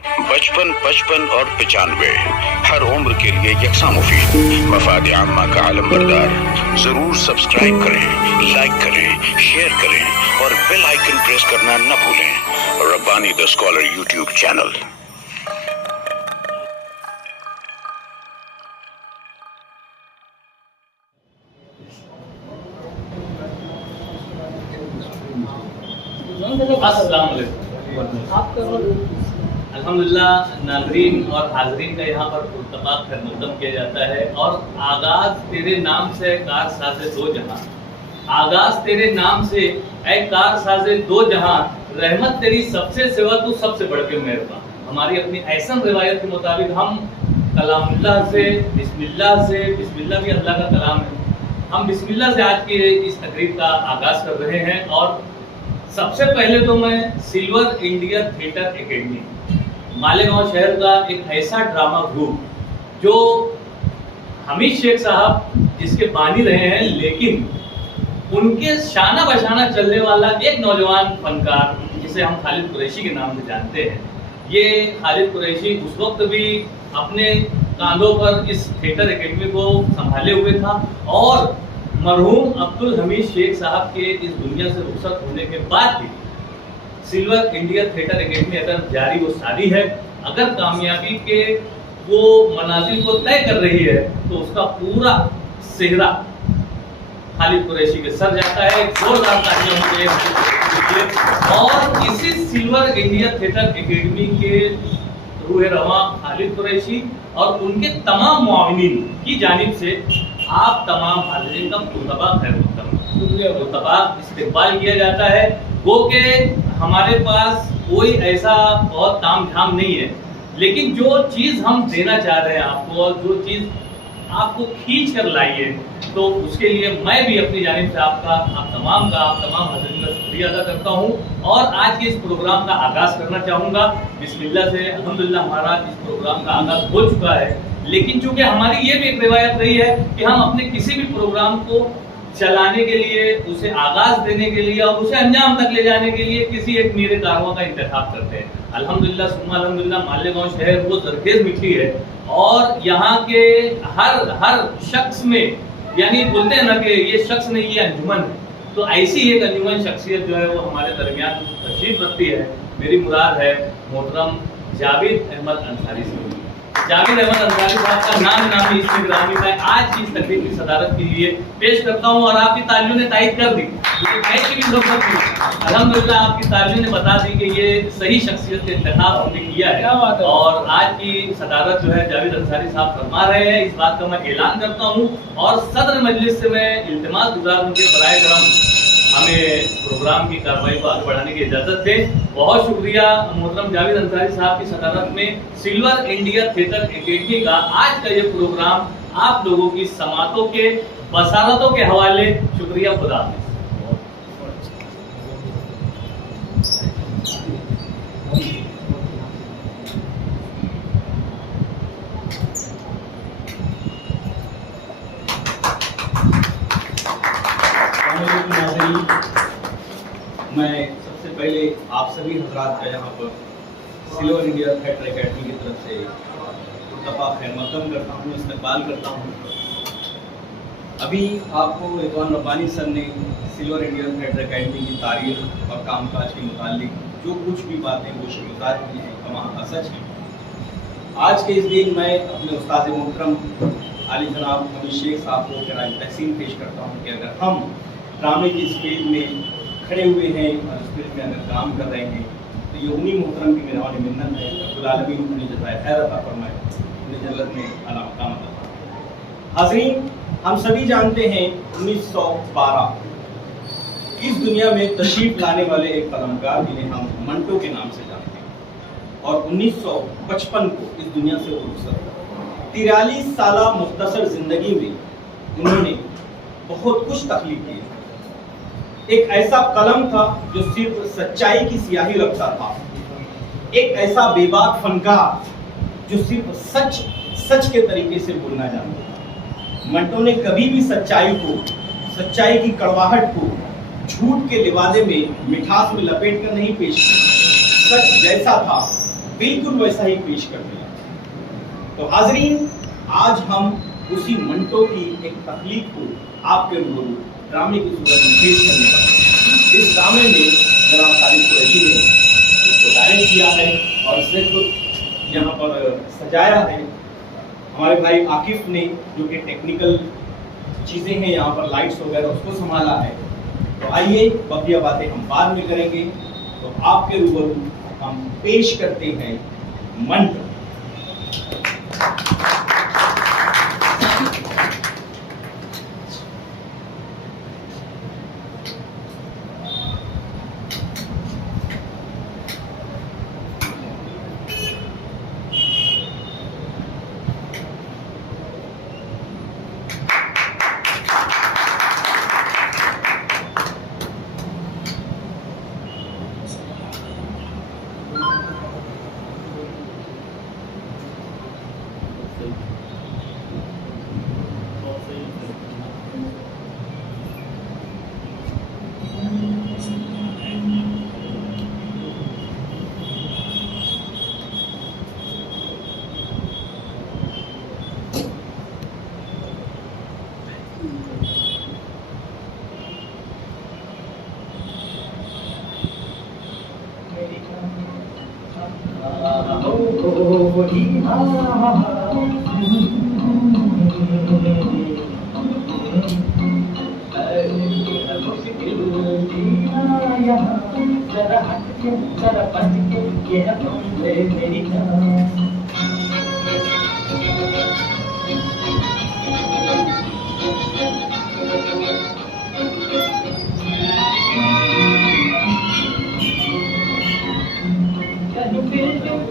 55, 55 और 95 हर उम्र के लिए यकसा मुफीद। मफाद आम्मा का आलम बरदार। जरूर सब्सक्राइब करें, लाइक करें, शेयर करें और बेल आइकन प्रेस करना न भूलें। Rabbani the scholar YouTube channel. अल्हम्दुलिल्लाह नाज़रीन और हाज़रीन का यहाँ पर इत्तफ़ाक़ खैर मक़दम किया जाता है। और आगाज़ तेरे नाम से कार साज़े दो जहां, आगाज़ तेरे नाम से ऐ कार साज़े दो जहां, रहमत तेरी सबसे सिवा तू सबसे बढ़ के मेहरबान। हमारी अपनी ऐसन रिवायत के मुताबिक हम कलामुल्लाह से बिस्मिल्लाह भी अल्लाह का कलाम है, हम बिस्मिल्लाह से आज की इस तकरीब का आगाज़ कर रहे हैं। और सबसे पहले तो मैं silver India theatre academy Malegaon शहर का एक ऐसा ड्रामा ग्रुप जो हमीद शेख साहब जिसके बानी रहे हैं, लेकिन उनके शाना बशाना चलने वाला एक नौजवान फनकार जिसे हम खालिद कुरैशी के नाम से जानते हैं। ये खालिद कुरैशी उस वक्त भी अपने कांधों पर इस थिएटर एकेडमी को संभाले हुए था और मरहूम अब्दुल हमीद शेख साहब के इस दुनिया से रुखसत होने के बाद भी सिल्वर इंडिया थिएटर एकेडमी अगर जारी वो सारी है, अगर कामयाबी के वो मनाजिल को तय कर रही है, तो उसका पूरा सेहरा खालिद कुरैशी के सर जाता है। जोरदार तालियां होंगे। और इसी सिल्वर इंडिया थिएटर एकेडमी के रूह रवां खालिद कुरैशी और उनके तमाम मुआविनीन की जानिब से आप तमाम हाज़रीन का मुर्तबा खैर मुर्तबा इस्तेक़बाल किया जाता है। गो के हमारे पास कोई ऐसा बहुत ताम झाम नहीं है, लेकिन जो चीज़ हम देना चाह रहे हैं आपको और जो चीज़ आपको खींच कर लाई है, तो उसके लिए मैं भी अपनी जानिब से आप तमाम हाज़रीन का शुक्रिया अदा करता हूँ। और आज के इस प्रोग्राम का आगाज़ करना चाहूँगा बिस्मिल्लाह से। अल्हम्दुलिल्लाह हमारा इस प्रोग्राम का आगाज़ हो चुका है, लेकिन चूंकि हमारी ये भी एक रिवायत रही है कि हम अपने किसी भी प्रोग्राम को चलाने के लिए, उसे आगाज देने के लिए और उसे अंजाम तक ले जाने के लिए किसी एक मीरे कारवां का इंतखाब करते हैं। अल्हम्दुलिल्लाह सुम्मा अल्हम्दुलिल्लाह मालेगांव शहर वो ज़रखेज़ मिट्टी है और यहाँ के हर शख्स में, यानी बोलते हैं ना कि ये शख्स नहीं ये अंजुमन है, तो ऐसी एक अंजुमन शख्सियत जो है वो हमारे दरमियान तशरीफ रखती है। मेरी मुराद है मोहतरम जावेद अहमद अंसारी से। जावेद अहमद अंसारी साहब का नामी इसमें ग्रामी मैं आज की इस तकरीब की सदारत के लिए पेश करता हूं। और आपकी तालियों ने तायद कर दी, अल्हम्दुलिल्लाह आपकी तालियों ने बता दी कि ये सही शख्सियत का इंतखाब हमने किया है। और आज की सदारत जो है जावेद अंसारी साहब फरमा रहे हैं, इस बात का मैं ऐलान करता हूँ। और सदर मजलिस से मैं इल्तिमास गुजार उनके बराए करम हमें प्रोग्राम की कार्रवाई को आगे बढ़ाने की इजाज़त दें। बहुत शुक्रिया मोहतरम जावेद अंसारी साहब की सदारत में सिल्वर इंडिया थिएटर एकेडमी का आज का ये प्रोग्राम आप लोगों की समातों के बसारतों के हवाले। शुक्रिया, खुदा हाफिज़। मैं सबसे पहले आप सभी हजरात का यहाँ पर सिल्वर इंडिया थिएटर एकेडमी की तरफ से इत्तफ़ाक़ खैर मक़दम करता हूँ, इस्तक़बाल करता हूँ। अभी आपको रिज़वान रब्बानी सर ने सिल्वर इंडिया थिएटर एकेडमी की तारीख़ और कामकाज के मुतालिक जो कुछ भी बातें वो शुरुआत की हैं तमाम का सच है। आज के इस दिन मैं अपने उस्ताद मोहतरम आली जनाब हमीद शेख साहब को ख़िराज तहसीन पेश करता हूँ कि अगर हम ड्रामे की इस फील्ड में खड़े हुए हैं और इस फील्ड में अगर काम कर रहे हैं, तो ये उन्हीं मोहतरम की मेहरबानी मिन्नत है। रब्बुल आलमीन उन्हें जज़ाए खैर अता फरमाए, उन्हें जन्नत में आला मकाम अता फरमाए। हाज़रीन, हम सभी जानते हैं 1912 इस दुनिया में तशरीफ लाने वाले एक कलमकार जिन्हें हम मंटो के नाम से जानते हैं, और 1955 को इस दुनिया से रुखसत। 43 साला मुख्तसर ज़िंदगी में उन्होंने बहुत कुछ तख्लीक किया। एक ऐसा कलम था जो सिर्फ सच्चाई की स्याही रखता था, एक ऐसा बेबाक फनकार जो सिर्फ सच के तरीके से बोलना जानता था। मंटो ने कभी भी सच्चाई की कड़वाहट को झूठ के लिबादे में मिठास में लपेट कर नहीं पेश किया। सच जैसा था बिल्कुल वैसा ही पेश करने लगा। तो हाजरीन, आज हम उसी मंटो की एक तख्लीक को आपके रूबरू ड्रामे की सूरत में पेश करने वाले हैं। इस ड्रामे में जनाब खालिद कुरैशी ने इसको डायरेक्ट किया है और इसे तो यहाँ पर सजाया है हमारे भाई आकिफ ने, जो कि टेक्निकल चीज़ें हैं यहाँ पर लाइट्स वगैरह उसको संभाला है। तो आइए बकिया बातें हम बाद में करेंगे। तो आपके रूबरू हम पेश करते हैं मंटो।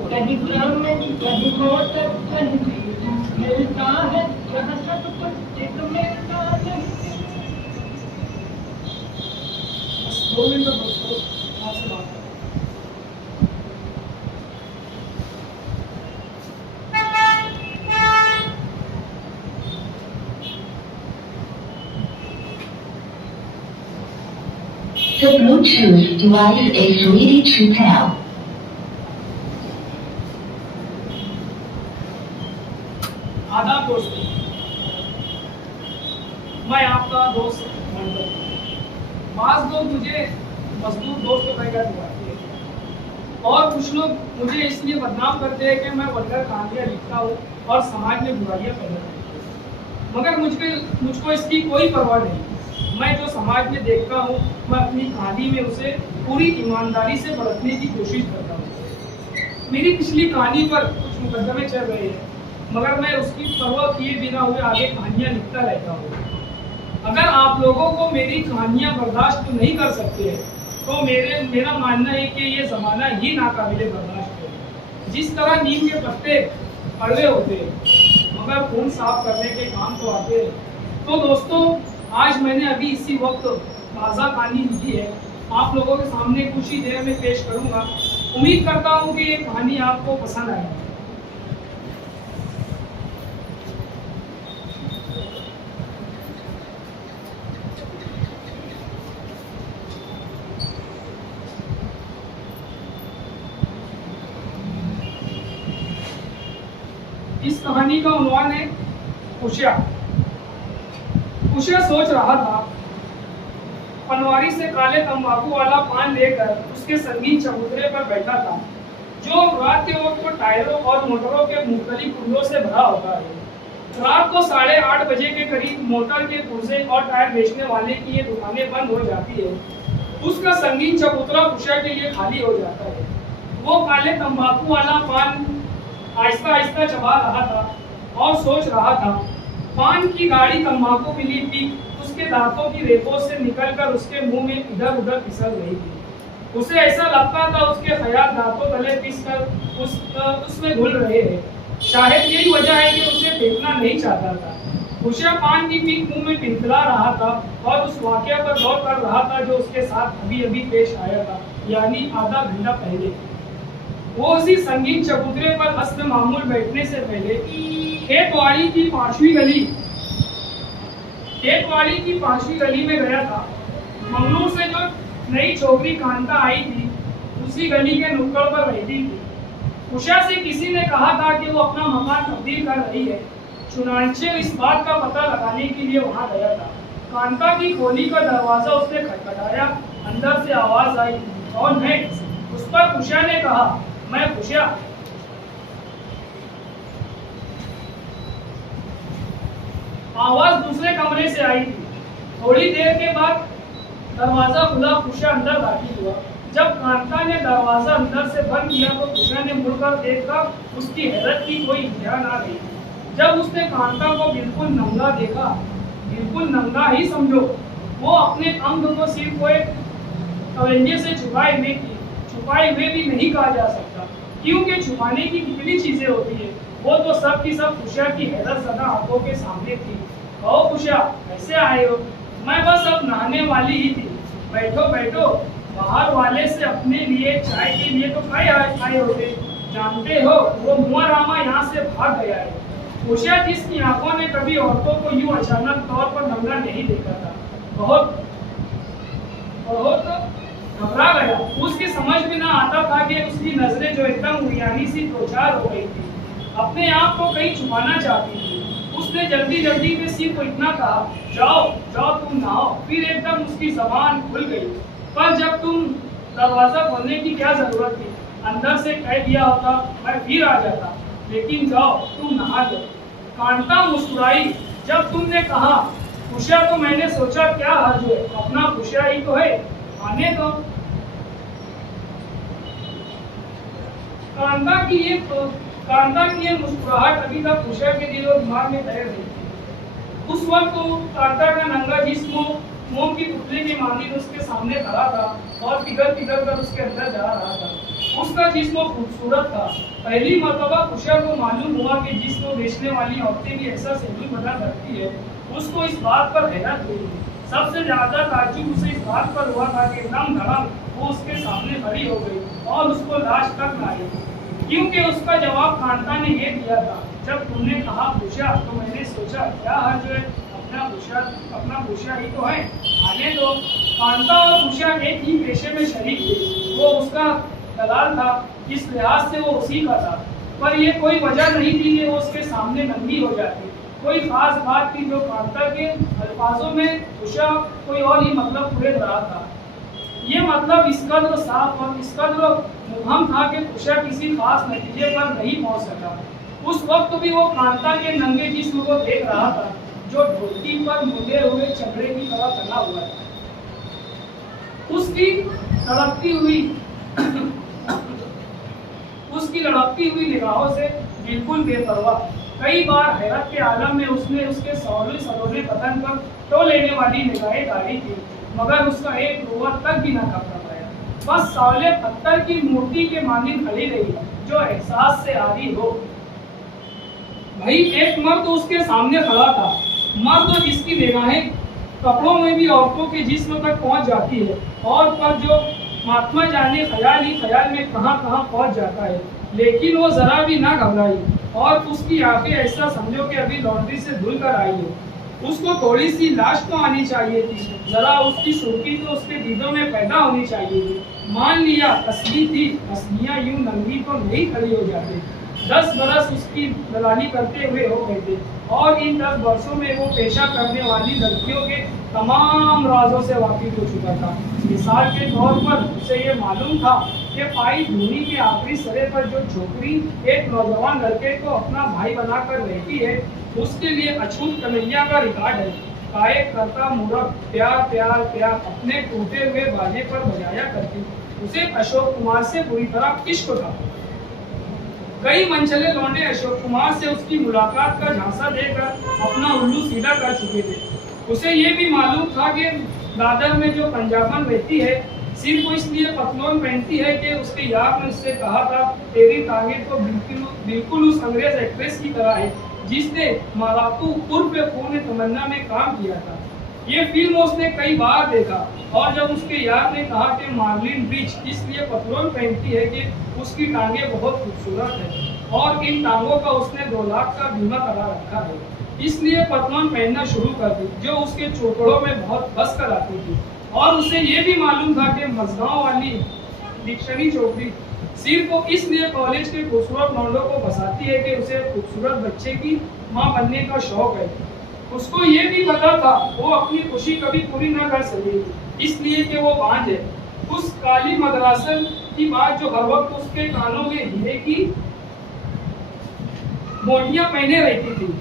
कहीं कहीं मोटर कहीं मिलता है, यहाँ सब कुछ एक मिलता नहीं। बस 2 मिनट दोस्तों आपसे बात करें। The Bluetooth device is ready to pair. आदाब दोस्तों, मैं आपका दोस्त मंटो। बाज़ लोग मुझे मजदूर दोस्त कहकर बुलाते हैं और कुछ लोग मुझे इसलिए बदनाम करते हैं कि मैं वल्गर कहानियाँ लिखता हूँ और समाज में बुराइयाँ पैदा करता हूँ, मगर मुझको इसकी कोई परवाह नहीं। मैं जो समाज में देखता हूँ मैं अपनी कहानी में उसे पूरी ईमानदारी से बरतने की कोशिश करता हूँ। मेरी पिछली कहानी पर कुछ मुकदमे चल रहे हैं, मगर मैं उसकी परवाह किए बिना हुए आगे कहानियाँ लिखता रहता हूँ। अगर आप लोगों को मेरी कहानियाँ बर्दाश्त नहीं कर सकते हैं तो मेरा मानना है कि ये ज़माना ही नाकाबिले बर्दाश्त है। जिस तरह नीम के पत्ते कड़वे होते हैं मगर खून साफ करने के काम तो आते हैं, तो दोस्तों आज मैंने अभी इसी वक्त ताज़ा कहानी लिखी है, आप लोगों के सामने कुछ ही देर में पेश करूँगा। उम्मीद करता हूँ कि ये कहानी आपको पसंद आएगी। इस कहानी का उन्वान है खुशिया। खुशिया सोच रहा था, पनवारी से काले तंबाकू वाला पान लेकर उसके संगीन चबूतरे पर बैठा था, जो रात के वक्त टायरों और मोटरों के मुख्तलिफ पुर्जों से भरा होता है। रात को 8:30 बजे के करीब मोटर के पुर्जे और टायर बेचने वाले की ये दुकानें बंद हो जाती है। उसका संगीन चबूतरा खुशिया के लिए खाली हो जाता है। वो काले तंबाकू वाला पान आहिस्ता आहिस्ता चबा रहा था और सोच रहा था। पान की गाढ़ी तंबाकू मिली थी, उसके दांतों की रेखों से निकलकर उसके मुंह में इधर उधर फिसल रही थी। उसे ऐसा लगता था उसके ख्याल दांतों तले पिसकर उसमें घुल रहे हैं। शायद यही वजह है कि उसे फेंकना नहीं चाहता था। खुशिया पान की पीक मुंह में पिंपला रहा था और उस वाकया पर गौर कर रहा था जो उसके साथ अभी अभी पेश आया था, यानी आधा घंटा पहले। वो उसी संगीन चबूतरे पर हस्न मामूल बैठने से पहले खेतवाड़ी की पांचवी गली में गया था। मंगलूर से जो नई छोकरी कांता आई थी उसी गली के नुक्कड़ पर रहती थी। उषा से किसी ने कहा था कि वो अपना मकान तब्दील कर रही है। चुनांचे इस बात का पता लगाने के लिए वहां गया था। कांता की खोली का दरवाजा उसने खटखटाया। अंदर से आवाज आई, कौन है? उस पर उषा ने कहा, मैं उषा। आवाज दूसरे कमरे से आई थी। थोड़ी देर के बाद दरवाजा खुला, उषा अंदर दाखिल हुआ। जब कांता ने दरवाजा अंदर से बंद किया तो उषा ने मुड़कर देखा। उसकी हैरत की कोई इंतहा ना रही। जब उसने कांता को बिल्कुल नंगा देखा, बिल्कुल नंगा ही समझो, वो अपने अंग को सिर्फ वो एक कवंजे से छुपाए हुए भी नहीं कहा जा सकता, क्योंकि छुपाने की कितनी चीजें होती है। वो तो सब की सब उषा की हैरत ज़दा आंखों के सामने थी। कहो उषा, कैसे आए हो? मैं बस अब नहाने वाली ही थी। बैठो बैठो। बाहर वाले से अपने लिए चाय के लिए तो कई आए होते, जानते हो वो मुआ रामा यहाँ से भाग गया है। उषा जिसकी आंखों ने कभी औरतों को यूं अचानक तौर पर नंगा नहीं देखा था, बहुत घबरा गया। उसकी समझ में ना आता था कि उसकी नजरें जो एकदम उड़ियानी सी दो-चार हो गई थी, अपने आप को कहीं छुपाना चाहती थी। उसने जल्दी जल्दी में सिर्फ को इतना कहा, जाओ जाओ तुम नहाओ। फिर एकदम उसकी जबान खुल गई। पर जब तुम दरवाजा खोलने की क्या जरूरत थी? अंदर से कह दिया होता मैं फिर आ जाता। लेकिन जाओ तुम नहा लो। कांता मुस्कुराई जब तुमने कहा उषा, तो मैंने सोचा क्या हर्ज है, अपना उषा ही तो है, आने दो। कांता की ये मुस्कुराहट अभी तक उषा के दिल और दिमाग में तैर रही थी। उस वक्त तो कांता का नंगा जिस्म मोम की पुतली की मांदी उसके सामने खड़ा था और पिघल कर उसके अंदर जा रहा था। उसका जिस्म खूबसूरत था। पहली मर्तबा उषा को मालूम हुआ कि जिस्म बेचने वाली औरतें भी ऐसा सिंदूर बना करती है। उसको इस बात पर हैरत हुई। सबसे ज्यादा ताज्जुब उसे इस बात पर हुआ था कि एकदम धड़म वो उसके सामने खड़ी हो गई और उसको लाश तक न आई, क्योंकि उसका जवाब कांता ने ये दिया था, जब तुमने कहा उषा तो मैंने सोचा क्या हर्ज है, अपना उषा ही तो है, आने दो। कांता और उषा एक ही पेशे में शरीक थे। वो उसका दलाल था, इस लिहाज से वो उसी का था। पर ये कोई वजह नहीं थी कि वो उसके सामने नंगी हो जाती। कोई खास बात थी जो कांता के अल्फाजों में उषा कोई और ही मतलब पूरे रहा था। ये मतलब इस कदर साफ और इस कदर मुबहम था कि उषा किसी खास नतीजे पर नहीं पहुंच सका। उस वक्त भी वो कांता के नंगे जिस्म को देख रहा था, जो ढोलकी पर मुड़े हुए चमड़े की तरह तना हुआ है। उसकी लड़कती हुई निगाहों से बिल्कुल बेपरवाह। कई बार हैरत के आलम में उसने उसके सलोने बदन पर टो लेने वाली निगाहें डाली थी, मगर उसका एक रोआ तक भी न घबरा पाया। बस सावले पत्थर की मूर्ति के मानिंद खड़ी रही, जो एहसास से आरी हो। भाई एक मर्द उसके सामने खड़ा था, मर्द जिसकी निगाहें कपड़ों में भी औरतों के जिस्म तक पहुंच जाती है, और पर जो महात्मा जाने ख्याल ही ख्याल में कहां कहां पहुंच जाता है। लेकिन वो जरा भी ना घबराई, और उसकी आंखें ऐसा समझो कि अभी लॉन्ड्री से धुल कर आई हो। उसको थोड़ी सी लाश तो आनी चाहिए थी, जरा उसकी सुर्खी तो उसके दीदों में पैदा होनी चाहिए थी। मान लिया असली थी, असलियां यूं नंगी तो नहीं खड़ी हो जाती। 10 बरस उसकी दलाली करते हुए हो गए थे, और इन 10 वर्षों में वो पेशा करने वाली लड़कियों के तमाम राजों से वाकिफ हो चुका था। मिसाल के तौर पर उसे ये मालूम था कि पाई धूनी के आखिरी सरे पर जो छोकरी एक नौजवान लड़के को अपना भाई बनाकर रहती है, उसके लिए अछूत कन्हैया का रिकॉर्ड है। कायक करता मूरख प्यार प्यार प्यार अपने टूटे हुए बाजे पर बजाया करती। उसे अशोक कुमार से बुरी तरह इश्क था। कई मनचले लौंडे अशोक कुमार से उसकी मुलाकात का झांसा देकर अपना उल्लू सीधा कर चुके थे। उसे ये भी मालूम था कि दादर में जो पंजाबन रहती है सिर्फ इसलिए पतलून पहनती है कि उसके यार ने उससे कहा था तेरी टांगें तो बिल्कुल उस अंग्रेज एक्ट्रेस की तरह है जिसने मराठू उर्फ पूर्ण तमन्ना में काम किया था। ये फिल्म उसने कई बार देखा, और जब उसके यार ने कहा कि मार्लिन ब्रिज इसलिए पतलून पहनती है कि उसकी टांगें बहुत खूबसूरत है और इन टांगों का उसने 2 लाख का बीमा करा रखा है, इसलिए पतलून पहनना शुरू कर दी, जो उसके चोपड़ों में बहुत बस कर आती थी। और उसे ये भी मालूम था कि मजगांव वाली डिक्शनरी चौकड़ी सिर्फ वो इसलिए कॉलेज के खूबसूरत लौंडों को फंसाती है कि उसे खूबसूरत बच्चे की माँ बनने का शौक है। उसको ये भी पता था वो अपनी खुशी कभी पूरी ना कर सकेगी, इसलिए कि वो बांझ है। उस काली मदरासन की बात जो हर वक्त उसके कानों में हीरे की मोटियां पहने रहती थी,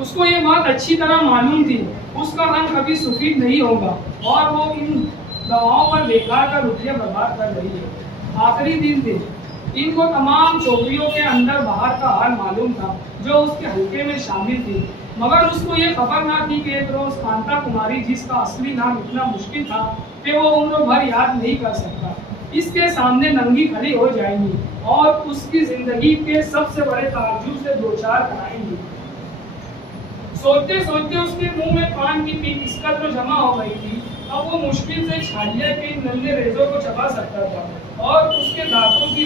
उसको ये बात अच्छी तरह मालूम थी उसका रंग कभी सफेद नहीं होगा और वो इन दवाओं पर बेकार का रुपया बर्बाद कर रही है। आखिरी दिन थे, इनको तमाम छोकरियों के अंदर बाहर का हाल मालूम था जो उसके हल्के में शामिल थी, मगर उसको ये खबर ना थी कि एक रोज कांता कुमारी, जिसका असली नाम इतना मुश्किल था कि वो उम्र भर याद नहीं कर सकता, इसके सामने नंगी खड़ी हो जाएंगी और उसकी जिंदगी के सबसे बड़े ताज्जुब से दो चार कराएंगी। सोचते सोचते उसके मुंह में पान की पीक इस कदर जमा हो गई थी, अब वो मुश्किल से छालिया के नन्हे रेजों को चबा सकता था और उसके दांतों की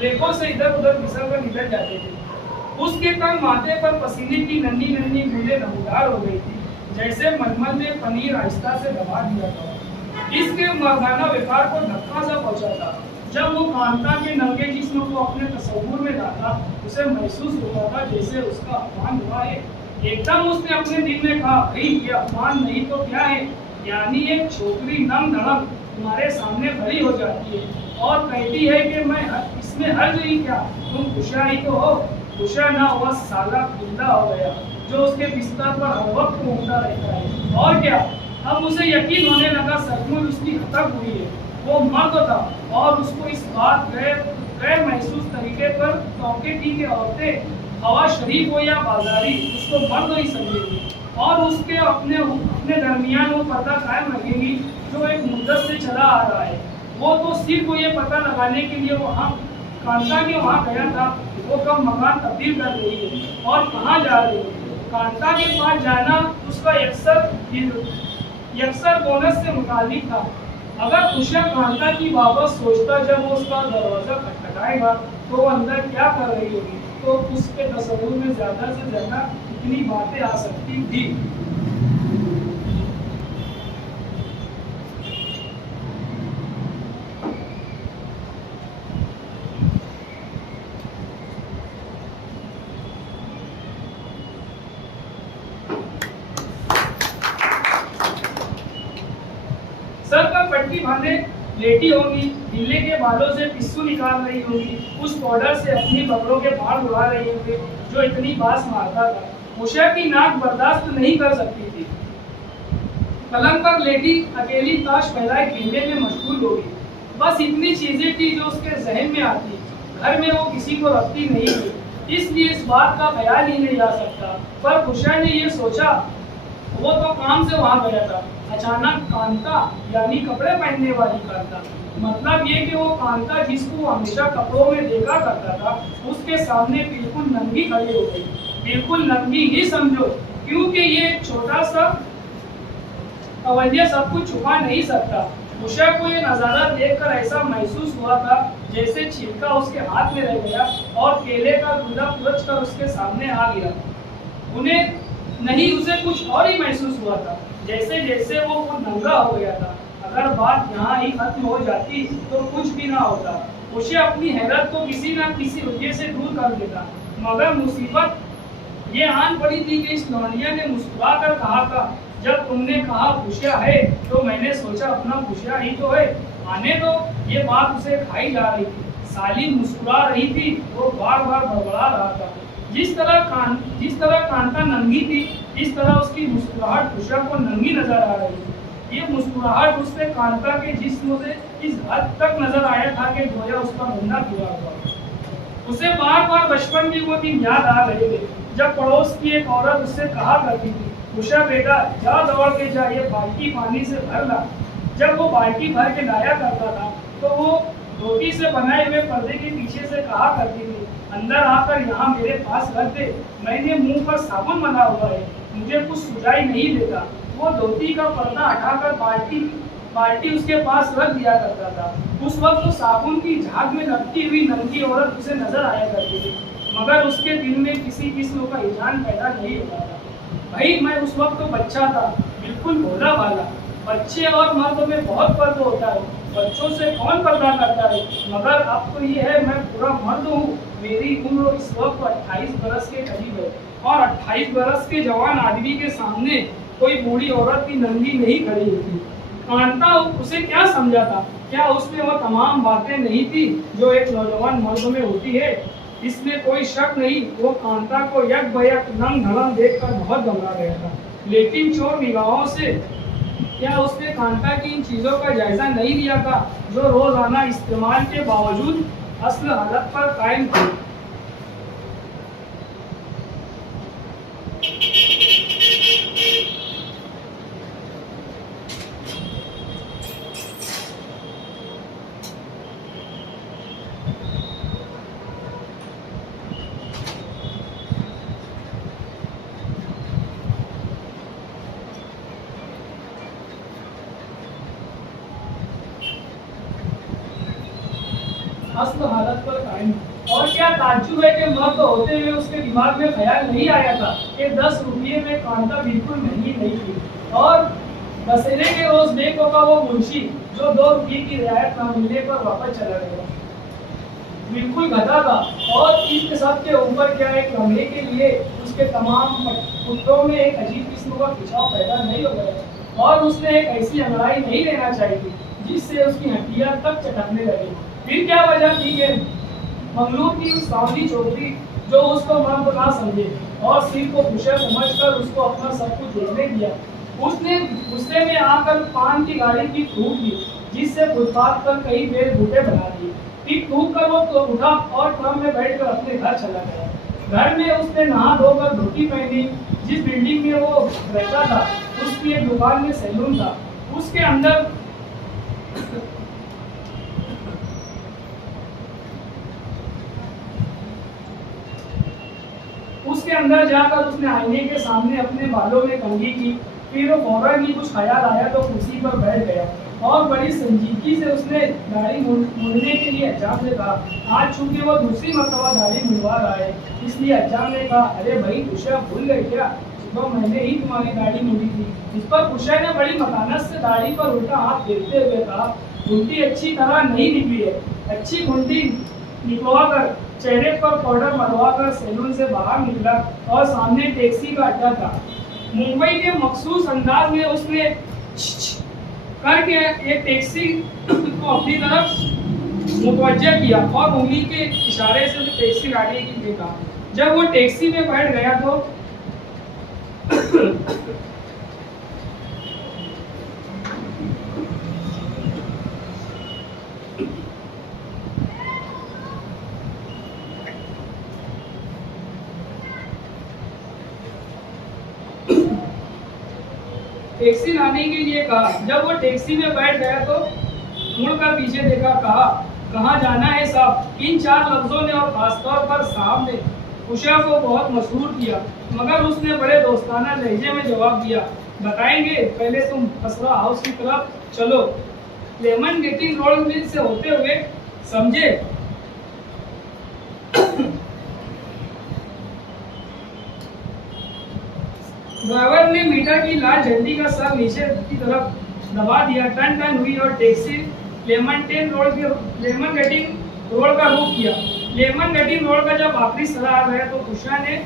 रेखों से इधर उधर फिसल कर निकल जाते थे। उसके तन माथे पर पसीने की नन्ही नन्ही बूंदें नमूदार हो गई थी, जैसे मलमल ने पनीर आहिस्ता से दबा दिया था। इसके मर्दाना विकार को धक्का सा पहुंचा था। जब वो कांता के नंगे जिस्म को अपने तस्वुर में लाता, उसे महसूस होता था जैसे उसका अपमान हुआ है। एकदम उसने अपने दिल में कहा, भाई ये अपमान नहीं तो क्या है, यानी एक छोकरी नम धड़म तुम्हारे सामने खड़ी हो जाती है और कहती है कि मैं इसमें हर्ज ही क्या, तुम खुशा ही तो हो। खुशा ना हुआ साला पिल्ला हो गया जो उसके बिस्तर पर हर वक्त घूमता रहता है। और क्या, अब उसे यकीन होने लगा सचमुच उसकी हतक हुई है। वो मर्द था और उसको इस बात गैर महसूस तरीके पर तौके थी कि औरतें हवा शरीफ हो या बाजारी, उसको मर्द ही समझेगी और उसके अपने दरमियान वो पर्दा कायम रखेगी जो एक मुद्दत से चला आ रहा है। वो तो सिर्फ ये पता लगाने के लिए वहाँ कांता के वहाँ गया था वो कब मकान तब्दील कर रही है और कहाँ जा रही है। कांता के पास जाना उसका यक्सर बोनस से मुतालिक था। अगर उषा कांता की बाबत सोचता जब वो उसका दरवाजा खटखटाएगा तो वो अंदर क्या कर रही होगी, तो उसके तस्वुर में ज्यादा से ज्यादा इतनी बातें आ सकती थी। सर पर पट्टी बांधे लेटी होगी, ढीले के बालों से पिस्सू निकाल रही होगी, उस पाउडर से अपनी बकरों के बाल उड़ा रही होंगे जो इतनी बास मारता था। उषा की नाक बर्दाश्त नहीं कर सकती थी। पलंग पर लेटी अकेली ताश फैलाए खेलने में मशगूल होगी। बस इतनी चीजें थी जो उसके जहन में आती। घर में वो किसी को रखती नहीं थी, इसलिए इस बात का ख्याल ही नहीं आ सकता। पर उषा ने ये सोचा, वो तो काम से वहां गया था, अचानक कांता यानी कपड़े पहनने वाली कांता, मतलब ये कि वो कांता जिसको हमेशा कपड़ों में देखा करता था उसके सामने बिल्कुल नंगी खड़ी हो गई। बिल्कुल नंगी ही समझो, क्योंकि ये छोटा सा अवैध सब कुछ छुपा नहीं सकता। उषा को ये नजारा देखकर ऐसा महसूस हुआ था जैसे छिलका उसके हाथ में रह गया और केले का गुदा कुचल कर उसके सामने आ गया। उन्हें नहीं, उसे कुछ और ही महसूस हुआ था, जैसे जैसे वो खुद नंगा हो गया था। अगर बात यहाँ ही खत्म हो जाती तो कुछ भी ना होता। उसे अपनी हैरत को किसी न किसी वजह से दूर कर देता, मगर मुसीबत ये आन पड़ी थी कि इस लौंडिया ने मुस्कुरा कर कहा था, जब तुमने कहा खुशिया है तो मैंने सोचा अपना खुशिया ही तो है, आने दो। ये बात उसे खाई जा रही थी। साली मुस्कुरा रही थी, वो बार बार बड़बड़ा रहा था। जिस तरह कांता नंगी थी, इस तरह उसकी मुस्कुराहट उषा को नंगी नजर आ रही थी। ये मुस्कुराहट उससे कांता के जिस्म से इस हद तक नजर आया था कि गोया उसका मुंडा गिरा हुआ। उसे बार बार बचपन के वो दिन याद आ रहे थे जब पड़ोस की एक औरत उससे कहा करती थी, उषा बेटा जा दौड़ के जा, ये बाल्टी पानी से भर ला। जब वो बाल्टी भर के लाया करता था तो वो रोटी से बनाए हुए पर्दे के पीछे से कहा करती थी, अंदर आकर यहाँ मेरे पास रख दे, मैंने मुंह पर साबुन बना हुआ है, मुझे कुछ सुझाई नहीं देता। वो धोती का पर्दा हटाकर बाल्टी उसके पास रख दिया करता था। उस वक्त वो साबुन की झाग में लगती हुई नंगी औरत उसे नजर आया करती थी, मगर उसके दिल में किसी किस्म का हिजान पैदा नहीं होता था। भाई मैं उस वक्त तो बच्चा था, बिल्कुल भोला भाला। बच्चे और मर्द में बहुत फर्क होता है। बच्चों से कौन पर्दा करता है, मगर अब तो ये है मैं पूरा मर्द हूँ। मेरी उम्र इस वक्त 28 बरस के करीब है और 28 बरस के जवान आदमी के सामने कोई बूढ़ी औरत की नंगी नहीं खड़ी होती। कांता उसे क्या समझा था? क्या उसमें वो तमाम बातें नहीं थी जो एक नौजवान मर्द में होती है? इसमें कोई शक नहीं, वो कांता को यक बयक नंग धड़म देखकर बहुत घबरा गया था। लेकिन चोर निगाहों से क्या उसने कांता की इन चीजों का जायजा नहीं लिया था जो रोजाना इस्तेमाल के बावजूद असल हालत पर कायम थी। असल हालत पर कायम। और क्या ताज्जुब है कि मर्द होते हुए उसके दिमाग में ख्याल नहीं आया था कि 10 रुपये में कांता बिल्कुल महंगी नहीं थी और दशहरे के रोज बेक होगा वो मुंशी जो 2 रुपये की रियायत न मिलने पर वापस चला गया। बिल्कुल गधा था और इन सब के ऊपर क्या एक लम्हे के लिए उसके तमाम पुत्रों में एक अजीब किस्म का खिंचाव पैदा नहीं हो गया और उसने एक ऐसी अंगड़ाई नहीं लेना चाहिए जिससे उसकी हड्डियां तक चटकने लगी। फिर क्या वजह थी कि मंगलूर की उस सावली छोकरी जो उसको मर्द ना समझे और सिर को खुशा समझकर उसको अपना सब कुछ देखने दिया, उसने गुस्से में आकर पान की गाड़ी की ठूक दी जिससे फुटपाथ पर कई बेर बूटे बना दिए। फिर ठूक कर वो तो उठा और ट्रम में बैठकर अपने घर चला गया। घर में उसने नहा धोकर धोती पहनी। जिस बिल्डिंग में वो रहता था उसकी एक दुकान में सैलून था। उसके अंदर जाकर उसने आईने के सामने अपने बालों में कंघी की। फिर वो फौरन ही कुछ ख्याल आया तो कुर्सी पर बैठ गया और बड़ी संजीदगी से उसने दाढ़ी मुड़ने के लिए अज्जाम से कहा। आज चूंकि वो दूसरी मरतबा दाढ़ी मुड़वा रहा है इसलिए अज्जाम ने कहा, अरे भाई कुशा भूल गए क्या? सुबह मैंने ही तुम्हारी दाढ़ी मुड़ी थी। इस पर कुशा ने बड़ी मकानत से दाढ़ी पर उल्टा हाथ फेरते हुए कहा, घुंटी अच्छी तरह नहीं निकली है। अच्छी घुंटी निकलवा कर चेहरे पर पाउडर मरवा कर सैलून से बाहर निकला और सामने टैक्सी का अड्डा था। मुंबई के मखसूस अंदाज में उसने करके एक टैक्सी को अपनी तरफ मुतवज्जा किया और उंगली के इशारे से टैक्सी गाड़ी की देखा। जब वो टैक्सी में बैठ गया तो टैक्सी लाने के लिए कहा। जब वो टैक्सी में बैठ गया तो मुड़कर पीछे देखा, कहा, कहाँ जाना है साहब? इन 4 लफ्जों ने और खासतौर पर साहब ने उषा को बहुत मशहूर किया, मगर उसने बड़े दोस्ताना लहजे में जवाब दिया, बताएंगे, पहले तुम खसरा हाउस की तरफ चलो, लेमन गेटिंग रोड मिल से होते हुए, समझे? ड्राइवर ने मीटर की लाल झंडी का सर नीचे की तरफ दबा दिया। टन हुई और टैक्सी लेमन गेटिंग रोड का रुख किया। लेमन गेटिंग रोड का जब आखिरी सरा आ गया तो उषा ने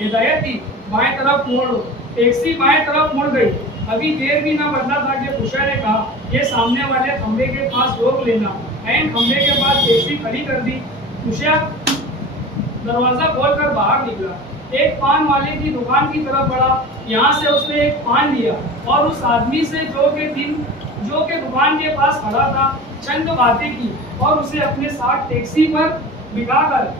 हिदायत दी, बाएं तरफ मोड़ो। टैक्सी बाएं तरफ मुड़ गई। अभी देर भी ना बदला था कि उषा ने कहा, ये सामने वाले खंबे के पास रोक लेना। ऐन खंबे के पास टैक्सी खड़ी कर दी। उषा दरवाजा खोलकर बाहर निकला। एक पान वाले की दुकान की तरफ बढ़ा। यहाँ से उसने एक पान लिया और उस आदमी से जो के दुकान के पास खड़ा था चंद बातें की और उसे अपने साथ टैक्सी पर बिठाकर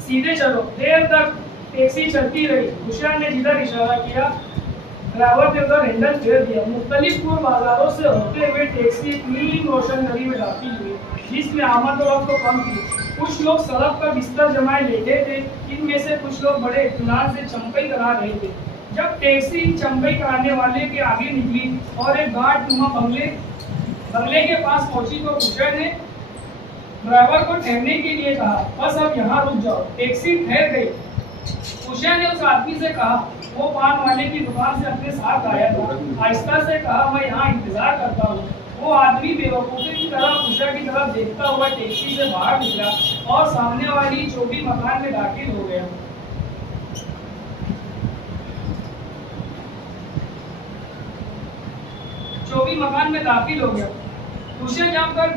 सीधे चलो। देर तक टैक्सी चलती रही। उषा ने जिधर इशारा किया ड्राइवर ने उधर हैंडल फेर दिया। मुख्तलिफ पूर्व बाजारों से होते हुए टैक्सी नीली रोशन नदी में जाती हुई जिसमें आमद और रफ्त कम थी। कुछ लोग सड़क पर बिस्तर जमाए लेटे थे। इनमें से कुछ लोग बड़े इत्मीनान से चंपई करा रहे थे। जब टैक्सी चंपई कराने वाले के आगे निकली और एक गार्ड नुमा बंगले के पास पहुंची तो उषा ने ड्राइवर को ठहरने के लिए कहा, बस अब यहाँ रुक जाओ। टैक्सी ठहर गई। उषा ने उस आदमी से कहा, वो पान वाले की दुकान से अपने साथ आया था। आहिस्ता से कहा, मैं यहाँ इंतजार करता हूँ। वो आदमी बेवकूफी की तरह उषा की तरफ देखता हुआ टैक्सी से बाहर निकला और सामने वाली चोटी मकान में दाखिल हो गया। चोटी मकान में दाखिल हो गया। उषा जमकर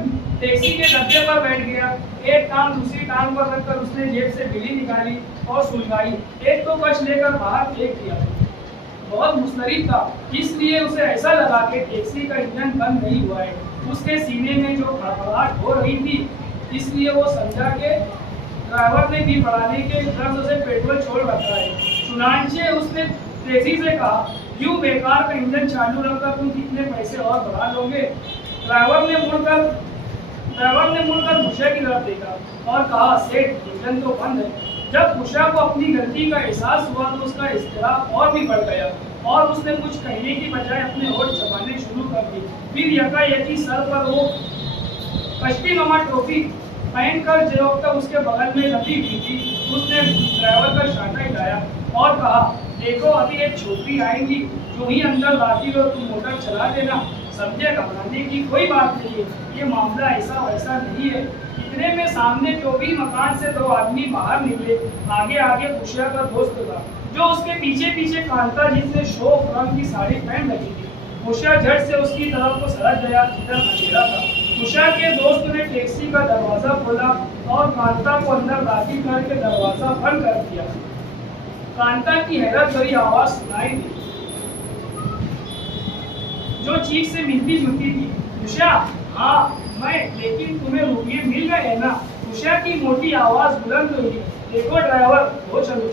टैक्सी के डब्बे पर बैठ गया। एक टांग दूसरी टांग पर रखकर उसने जेब से बिल्ली निकाली और सुलगाई। एक तो कश लेकर बाहर फेंक दिया। बहुत मुस्तरिब था, इसलिए उसे ऐसा लगा कि टैक्सी का इंजन बंद नहीं हुआ है। उसके सीने में जो खड़खड़ाहट हो रही थी, इसलिए वो समझा कि ड्राइवर ने भी बढ़ाने के कर्ज से पेट्रोल छोड़ रखा है। चुनांचे उसने तेजी से कहा, क्यों बेकार का इंजन चालू रखकर तुम कितने पैसे और बढ़ा लोगे? ड्राइवर ने मुड़कर उषा की तरफ देखा और कहा, सेठ इंजन तो बंद है। जब उषा को अपनी गलती का एहसास हुआ तो उसका इज़्तिराब और भी बढ़ गया और उसने कुछ कहने की बजाय अपने होठ चबाने शुरू कर दी। फिर यकायकी सर पर वो कश्तीनुमा टोपी पहनकर जो तक उसके बगल में रखी हुई थी, उसने ड्राइवर का शाटा हिलाया और कहा, देखो अभी एक छोकरी आएंगी, जो ही अंदर दाखिल हो तुम मोटर चला देना। समझे, घबराने की कोई बात नहीं है, ये मामला ऐसा वैसा नहीं है। इतने में सामने चोबी मकान से दो आदमी बाहर निकले। आगे आगे उषा का दोस्त था, जो उसके पीछे पीछे कांता, जिसने शोक रंग की साड़ी पहन रखी थी। उषा झट से उसकी तरफ को सड़क गया, जिधर अंधेरा था। उषा के दोस्त ने टैक्सी का दरवाजा खोला और कांता को अंदर दाखिल करके दरवाजा बंद कर दिया। कांता की हैरत भरी आवाज सुनाई दी, जो चीख से मिलती जुलती थी। उषा, हाँ मैं, लेकिन तुम्हें रुपये मिल गए ना? उषा की मोटी आवाज बुलंद हुई, देखो ड्राइवर, वो चलो।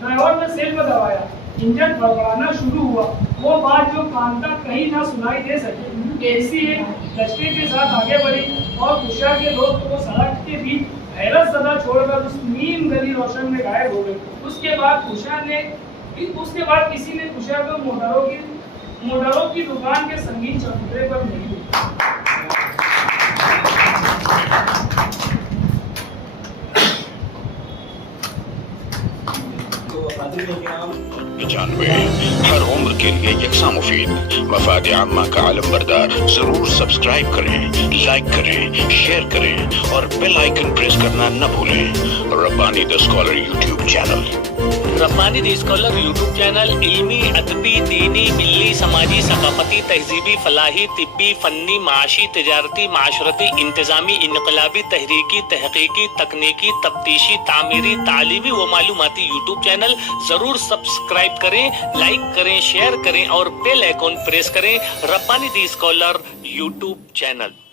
ड्राइवर ने सेल पर दबाया, इंजन बड़बड़ाना शुरू हुआ। वो बात जो कांता कहीं ना सुनाई दे सके। टैक्सी एक धक्के के साथ आगे बढ़ी और उषा के दोस्त को सड़क के बीच हैरत ज़दा छोड़कर उस नीम गली रोशन में गायब हो गए। उसके बाद किसी ने उषा को मोटरों की दुकान के संगीत चबूतरे पर नहीं देखा। तो हाजिर है कि हम 95 हर उम्र के लिए यकसा मुफीद मफाद आम्मा का आलम बरदार। जरूर सब्सक्राइब करें, लाइक करें, शेयर करें और बेल आइकन प्रेस करना न भूलें। Rabbani the scholar YouTube channel. Rabbani the scholar YouTube channel इल्मी, अदबी, दीनी, मिल्ली, समाजी, सकाफती, तहजीबी, फलाही, तिब्बी, फन्नी, माशी, तिजारती, माशरती, इंतजामी, इनकलाबी, तहरीकी, तहकीकी, तकनीकी, तफ्तीशी, तामीरी, तालीमी व मालूमाती यूट्यूब चैनल। जरूर सब्सक्राइब करें, लाइक करें, शेयर करें और बेल आइकन प्रेस करें। Rabbani the scholar YouTube channel.